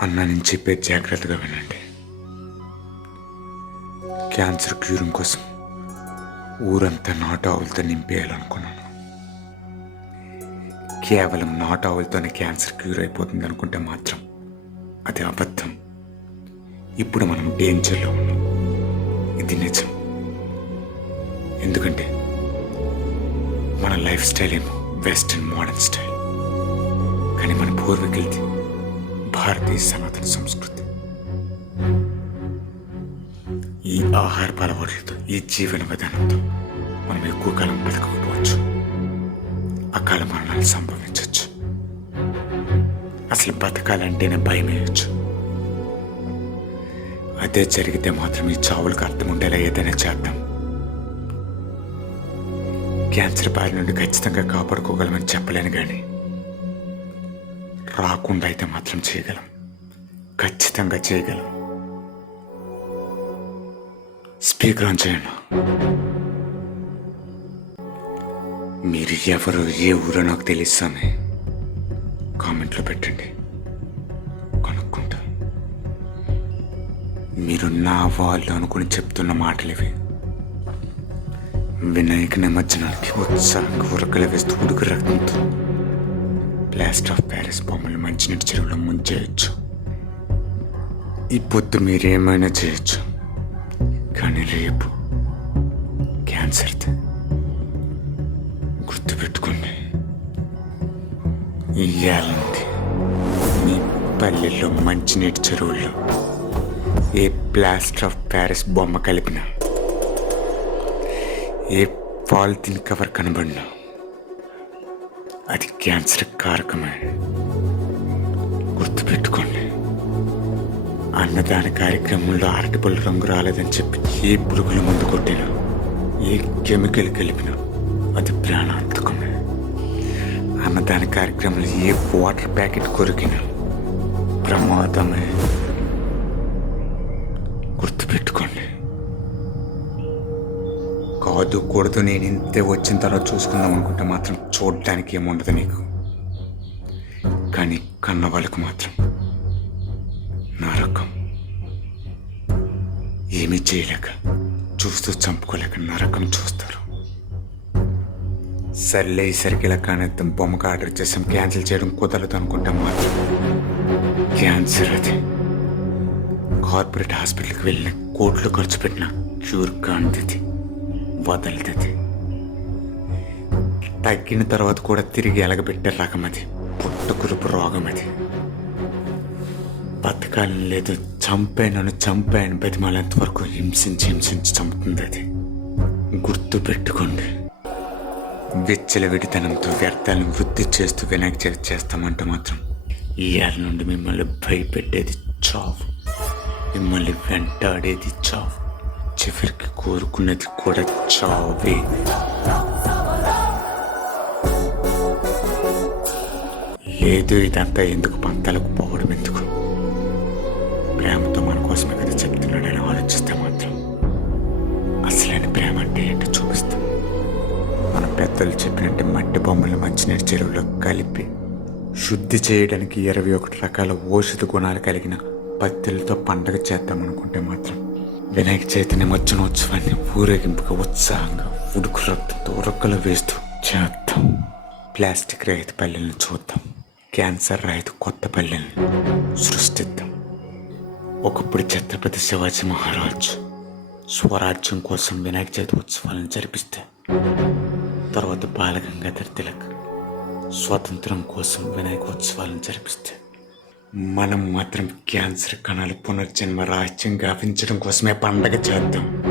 అన్న నేను చెప్పే జాగ్రత్తగా వినండి. క్యాన్సర్ క్యూరింగ్ కోసం ఊరంతా నాటావులతో నింపేయాలనుకున్నాను. కేవలం నాటావులతోనే క్యాన్సర్ క్యూర్ అయిపోతుంది అనుకుంటే మాత్రం అది అబద్ధం. ఇప్పుడు మనం డేంజర్లో ఉన్నాం. ఇది నిజం. ఎందుకంటే మన లైఫ్ స్టైల్ ఏమో వెస్టర్న్ మోడర్న్ స్టైల్ కానీ మన పూర్వీకులది భారతీయ సనాతన సంస్కృతి. ఈ ఆహార అలవాట్లతో ఈ జీవన విధానంతో మనం ఎక్కువ కాలం బతకకపోవచ్చు అకాల మరణాలు సంభవించవచ్చు అసలు బతకాలంటేనే భయం వేయచ్చు అదే జరిగితే మాత్రం ఈ చావులకు అర్థం ఉండేలా ఏదైనా చేద్దాం. క్యాన్సర్ బారి నుండి ఖచ్చితంగా కాపాడుకోగలమని చెప్పలేను కానీ రాకుండా అయితే మాత్రం చేయగలం. ఖచ్చితంగా చేయగలం. స్పీకర్ ఆన్ చేయండి. మీరు ఎవరు ఏ ఊరో నాకు తెలుస్తామే కామెంట్లో పెట్టండి. కనుక్కుంటా. మీరు నా వాళ్ళు అనుకుని చెప్తున్న మాటలు ఇవి. వినాయక నిమజ్జనానికి ఉత్సాహంగా ఉరకలు వేస్తూ ఉడుకు రక్తంతో ప్లాస్టర్ ఆఫ్ ప్యారిస్ బొమ్మలు మంచినీటి చెరువులో ముంచేయచ్చు. ఈ పొద్దు మీరేమైనా చేయొచ్చు. కానీ రేపు క్యాన్సర్ది. గుర్తుపెట్టుకోండి. ఇయ్యాలంది మీ పల్లెల్లో మంచినీటి చెరువుల్లో ఏ ప్లాస్టర్ ఆఫ్ ప్యారిస్ బొమ్మ కలిపినా ఏ పాలిథిన్ కవర్ కనబడినా అది క్యాన్సర్ కారకమే. గుర్తుపెట్టుకోండి. అన్నదాన కార్యక్రమంలో అరటిపళ్ళు రంగు రాలేదని చెప్పి ఏ పురుగుల మందు కొట్టినా ఏ కెమికల్ కలిపినా అది ప్రాణాంతకమే. అన్నదాన కార్యక్రమంలో ఏ వాటర్ ప్యాకెట్ కొరికినా ప్రమాదమే. గుర్తుపెట్టుకోండి. కాదు కూడదు నేను ఇంతే వచ్చిన తర్వాత చూసుకుందాం అనుకుంటే మాత్రం చూడడానికి ఏముండదు నీకు. కానీ కన్న వాళ్ళకు మాత్రం నరకం ఏమీ చేయలేక చూస్తూ చంపుకోలేక నరకం చూస్తారు. సర్లే ఈసరికి ఇలా కానిద్దాం బొమ్మకు ఆర్డర్ చేసాం క్యాన్సిల్ చేయడం కుదరదు అనుకుంటాం మాత్రం క్యాన్సర్ అది. కార్పొరేట్ హాస్పిటల్కి వెళ్ళిన కోట్లు ఖర్చు పెట్టిన క్యూర్ కాంతిది. వదలది తగ్గిన తర్వాత కూడా తిరిగి ఎలగబెట్టే రకం అది. పుట్టకురుపు రోగం అది. బతకాలని లేదు. చంపానని చంపాను బతిమాలేంత వరకు హింసించి హింసించి చంపుతుంది అది. గుర్తు పెట్టుకోండి. విచ్చల విడితనంతో వ్యర్థాలను వృద్ధి చేస్తూ వినాయక చవితి చేస్తామంటే మాత్రం ఈ ఏళ్ళ నుండి మిమ్మల్ని భయపెట్టేది చావు. మిమ్మల్ని వెంటాడేది చావు. చివరికి కోరుకున్నది కూడా చావే. లేదు ఇదంతా ఎందుకు పంతాలకు పోవడం ఎందుకు? ప్రేమతో మన కోసమే కదా చెప్తున్నాడని ఆలోచిస్తే మాత్రం అసలైన ప్రేమ అంటే ఏంటో చూపిస్తాం. మన పెద్దలు చెప్పినట్టే మట్టి బొమ్మలు మంచినీటి చెరువులో కలిపి శుద్ధి చేయడానికి ఇరవై ఒకటి రకాల ఔషధ గుణాలు కలిగిన పత్తులతో పండగ చేద్దాం అనుకుంటే మాత్రం వినాయక చవితి నిమజ్జనోత్సవాన్ని ఊరేగింపుగా ఉత్సాహంగా ఉడుకు రక్తంతో ఉరక్కలు వేస్తూ చేద్దాం ప్లాస్టిక్ రహిత పల్లెలను చూద్దాం. క్యాన్సర్ రహిత కొత్త పల్లెలను సృష్టిద్దాం. ఒకప్పుడు ఛత్రపతి శివాజీ మహారాజ్ స్వరాజ్యం కోసం వినాయక చవితి ఉత్సవాలను జరిపిస్తే తర్వాత బాలగంగాధర్ తిలక్ స్వాతంత్రం కోసం వినాయక ఉత్సవాలను జరిపిస్తే మనం మాత్రం క్యాన్సర్ కణాలు పునర్జన్మ రహస్యం గావించడం కోసమే పండగ చేద్దాం.